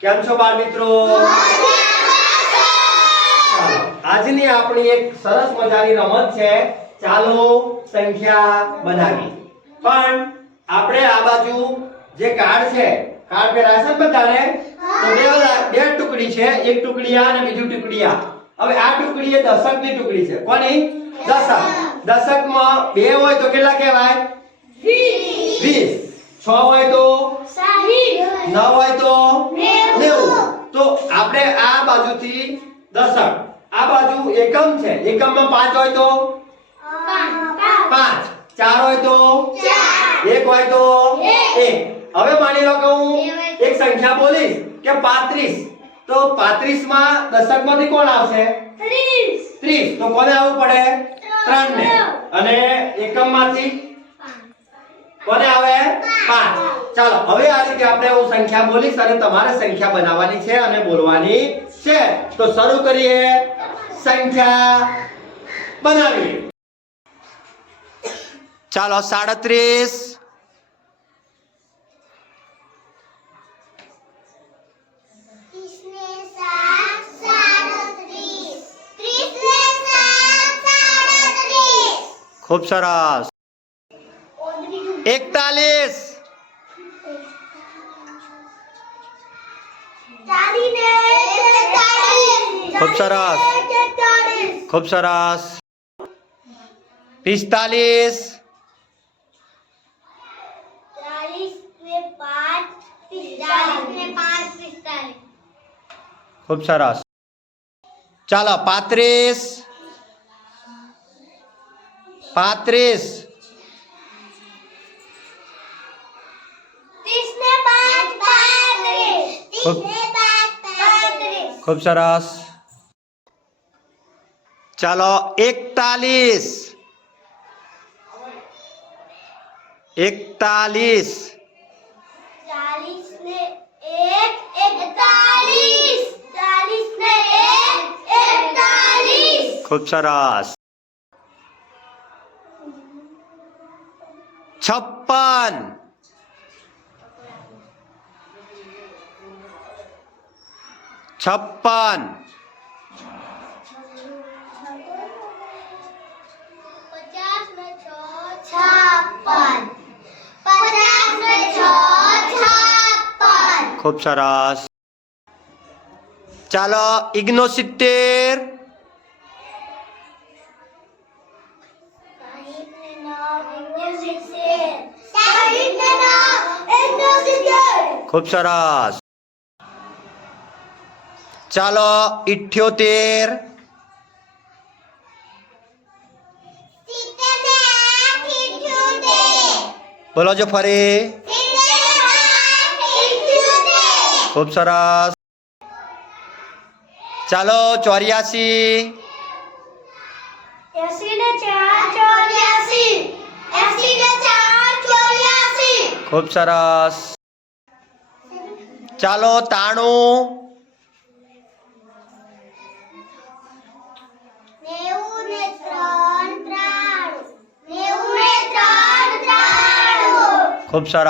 કેમ છો બાળ મિત્રો? આજની આપણી એક સરસ મજાની રમત છે ચાલો સંખ્યા બનાવી પણ આપણે આ બાજુ જે કાર્ડ છે કાર્ડ પહેરાય છે બધાને? તો બે બે ટુકડી છે એક ટુકડી આ અને બીજું ટુકડી આ. હવે આ ટુકડી એ દશકની ટુકડી છે. કોની? દશક. દશકમાં બે હોય તો કેટલા કહેવાય? 20 છ હોય તો? નવ હોય તો? આપણે આ બાજુથી દશક. આ બાજુ એકમ છે. એકમમાં પાંચ હોય તો? પાંચ. ચાર હોય તો? એક હોય તો? એક. હવે માની લો કે હું એક સંખ્યા બોલીશ કે પાંત્રીસ. તો પાંત્રીસમાં દશકમાંથી કોણ આવશે? ત્રીસ. તો કોને આવવું પડે? ત્રણ ને અને એકમમાંથી કોને આવે? પાંચ. ચાલો હવે આ રીતે આપણે હું સંખ્યા બોલીશ અને તમારે સંખ્યા બનાવવાની છે અને બોલવાની છે. તો શરૂ કરીએ. સંખ્યા બનાવીએ. ચાલો સાડત્રીસ. ખૂબ સરસ. એકતાલીસ. ખૂબ સરસ ખૂબ સરસ પિસ્તાલીસ ખૂબ સરસ ચાલો પાંત્રીસ પાંત્રીસ ખૂબ સરસ. ચાલો એકતાલીસ. એકતાલીસ. ખૂબ સરસ. છપ્પન. છપ્પન. ખૂબ સરસ. ચાલો ઇગ્નો સિત્તેર. ખૂબ સરસ. ચાલો ઇઠ્યોતેર. બોલો જો ફરી. ખૂબ સરસ. ચાલો ચોર્યાસી. ખૂબ સરસ. ચાલો તાણું. ખૂબ સરસ